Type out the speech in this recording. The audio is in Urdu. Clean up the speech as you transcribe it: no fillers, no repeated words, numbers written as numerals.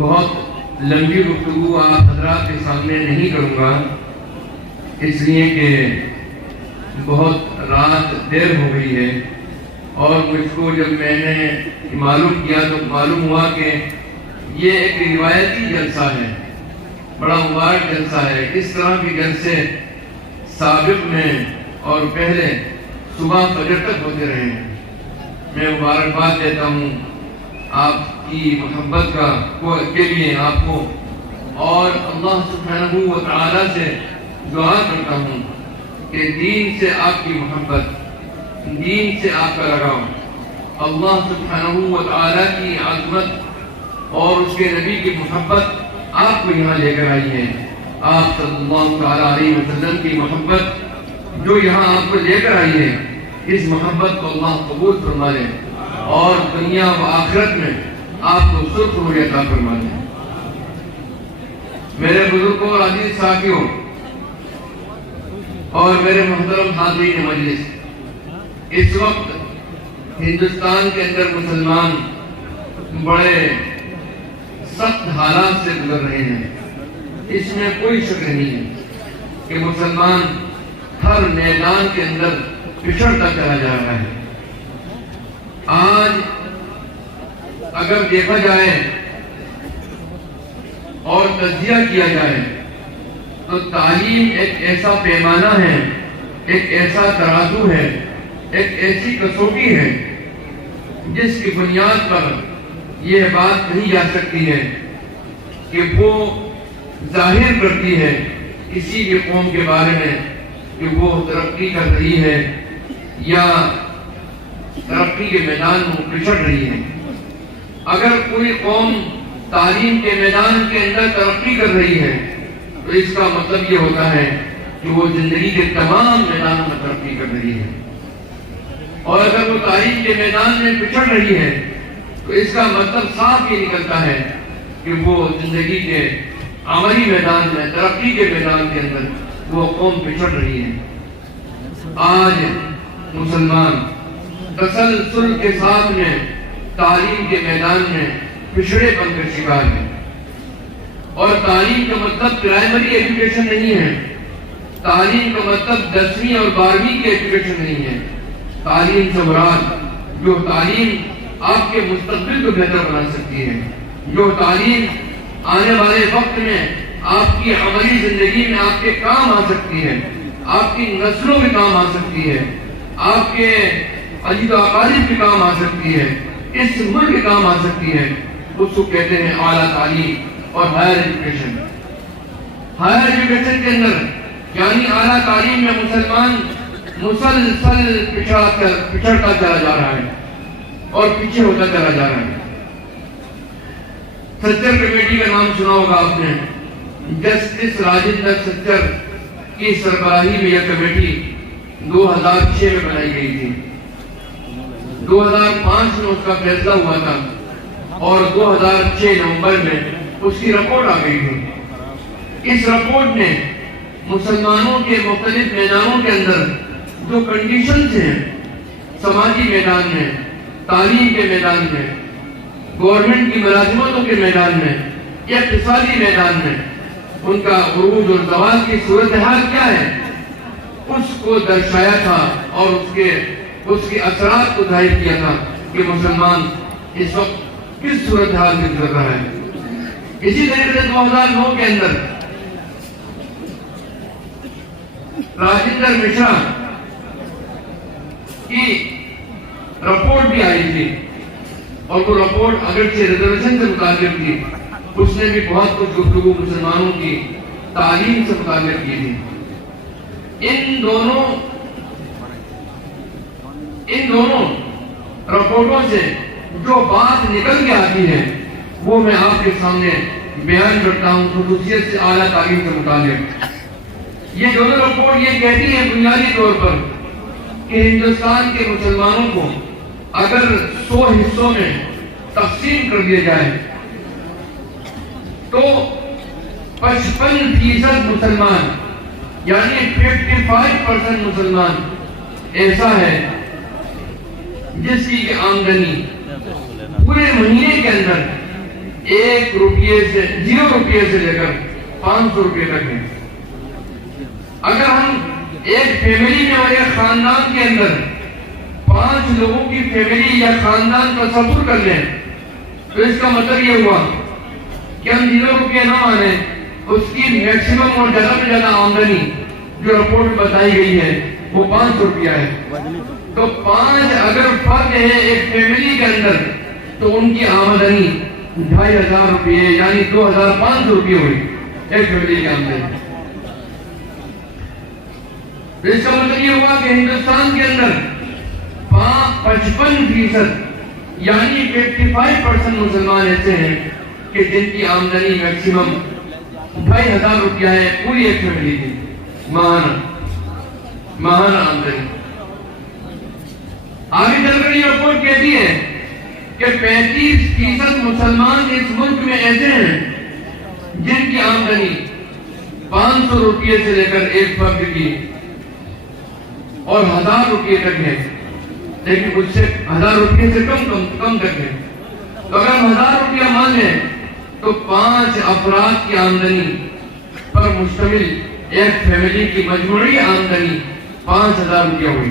بہت لمبی گفتگو آپ حضرات کے سامنے نہیں کروں گا، اس لیے کہ بہت رات دیر ہو گئی ہے، اور مجھ کو جب میں نے معلوم کیا تو معلوم ہوا کہ یہ ایک روایتی جلسہ ہے، بڑا مبارک جلسہ ہے۔ اس طرح کے جلسے سابق میں اور پہلے صبح فجر تک ہوتے رہے ہیں۔ میں مبارکباد دیتا ہوں آپ کی محبت کے لیے آپ کو، اور اللہ سبحانہ و تعالیٰ سے دعا کرتا ہوں کہ دین سے آپ کی محبت، دین سے آپ کا لگاؤ، اللہ سبحانہ و تعالیٰ کی عظمت اور اس کے نبی کی محبت آپ کو یہاں لے کر آئی ہے۔ آپ صلی اللہ تعالیٰ علیہ وسلم کی محبت جو یہاں آپ کو لے کر آئی ہے، اس محبت کو اللہ قبول فرما لے اور دنیا و آخرت میں آپ کو سرخ روی عطا فرما لے۔ میرے بزرگوں اور عزیز ساتھیوں اور میرے محترم حاضرین مجلس، اس وقت ہندوستان کے اندر مسلمان بڑے سخت حالات سے گزر رہے ہیں۔ اس میں کوئی شک نہیں ہے کہ مسلمان ہر میدان کے اندر پچھڑتا چلا جا رہا ہے۔ آج اگر دیکھا جائے اور تجزیہ کیا جائے تو تعلیم ایک ایسا پیمانہ ہے، ایک ایسا ترازو ہے، ایک ایسی کسوٹی ہے جس کی بنیاد پر یہ بات کہی جا سکتی ہے کہ وہ ظاہر کرتی ہے کسی بھی قوم کے بارے میں کہ وہ ترقی کر رہی ہے یا ترقی کے میدان میں پچھڑ رہی ہے۔ اگر کوئی قوم تعلیم کے میدان کے اندر ترقی کر رہی ہے تو اس کا مطلب یہ ہوتا ہے کہ وہ زندگی کے تمام میدانوں میں ترقی کر رہی ہے، اور اگر وہ تعلیم کے میدان میں پچھڑ رہی ہے تو اس کا مطلب صاف یہ نکلتا ہے کہ وہ زندگی کے عملی میدان میں، ترقی کے میدان کے اندر وہ قوم پچھڑ رہی ہے۔ آج مسلمان تسلسل کے ساتھ میں تعلیم کے میدان میں پچھڑے پن کا شکار ہے، اور تعلیم کا مطلب پرائمری ایجوکیشن نہیں ہے، تعلیم کا مطلب 10ویں اور 12ویں کی ایجوکیشن نہیں ہے۔ تعلیم سے مراد جو تعلیم آپ کے مستقبل کو بہتر بنا سکتی ہے، جو تعلیم آنے والے وقت میں آپ کی عملی زندگی میں آپ کے کام آ سکتی ہے، آپ کی نسلوں میں کام آ سکتی ہے، آپ کے اجد و اقارب کے کام آ سکتی ہے، اس ملک کے کام آ سکتی ہے، اس کو کہتے ہیں اعلیٰ تعلیم اور ہائر ایجوکیشن۔ ہائر ایجوکیشن کے اندر یعنی اعلیٰ تعلیم میں مسلمان مسلسل پچھڑتا چلا جا رہا ہے اور پیچھے ہوتا چلا جا رہا ہے۔ سچر کمیٹی کا نام سنا ہوگا آپ نے، جسٹس راجندر سچر کی سربراہی میں یہ کمیٹی 2006 میں بنائی گئی تھی۔ 2005 میں اس کا فیصلہ ہوا تھا اور 2006 نومبر میں اس کی رپورٹ آ گئی تھی۔ اس رپورٹ نے مسلمانوں کے مختلف میدانوں کے اندر جو کنڈیشنز ہیں، سماجی میدان میں، تعلیم کے میدان میں، گورنمنٹ کی ملازمتوں کے میدان میں، اقتصادی میدان میں ان کا عروج اور زوال کی صورتحال کیا ہے، اس کو درشایا تھا اور اس کے اثرات کو ظاہر کیا تھا کہ مسلمان اس وقت کس صورتحال سے گزر رہا ہے۔ اسی طریقے سے 2009 کے اندر راجندر مشرا کی رپورٹ بھی آئی تھی، اور وہ رپورٹ اگرچہ ریزرویشن سے متعلق تھی، اس نے بھی بہت کچھ گفتگو مسلمانوں کی تعلیم سے متعلق کی تھی۔ ان دونوں رپورٹوں سے جو بات نکل کے آتی ہے وہ میں آپ کے سامنے بیان کرتا ہوں، خصوصیت سے اعلیٰ تعلیم سے متعلق۔ یہ دونوں رپورٹ یہ کہتی ہیں بنیادی طور پر کہ ہندوستان کے مسلمانوں کو اگر 100 حصوں میں تقسیم کر دیا جائے تو 55% مسلمان یعنی 55% مسلمان ایسا ہے جس کی آمدنی پورے مہینے کے اندر ₹0 سے لے کر ₹500 تک ہے۔ اگر ہم ایک فیملی میں اور ایک خاندان کے اندر 5 لوگوں کی فیملی یا خاندان کا تصور کر لیں تو اس کا مطلب یہ ہوا کہ ہم ₹0 نہ مانیں، اس کی میکسیمم اور زیادہ سے زیادہ آمدنی جو رپورٹ میں بتائی گئی ہے وہ ₹500 ہے۔ تو 5 اگر فرد ہے ایک فیملی کے اندر تو ان کی آمدنی ₹2500 یعنی ₹2500 ہوئی ایک فیملی کی آمدنی۔ اس کا مطلب یہ ہوا کہ ہندوستان کے اندر 55% یعنی 55% مسلمان ایسے ہیں کہ جن کی آمدنی میکسیمم ₹2500 ہے پوری ایک فیملی کی ماہانہ آمدنی۔ آگے چل کر یہ رپورٹ کہتی ہے کہ 35% مسلمان اس ملک میں ایسے ہیں جن کی آمدنی ₹500 سے لے کر ایک فرد کی اور ₹1000 تک ہے، لیکن اس سے ₹1000 سے کم تک ہے۔ تو اگر ہم ₹1000 مان لیں تو 5 افراد کی آمدنی پر مشتمل ایک فیملی کی مجموعی آمدنی ₹5000 ہوئی۔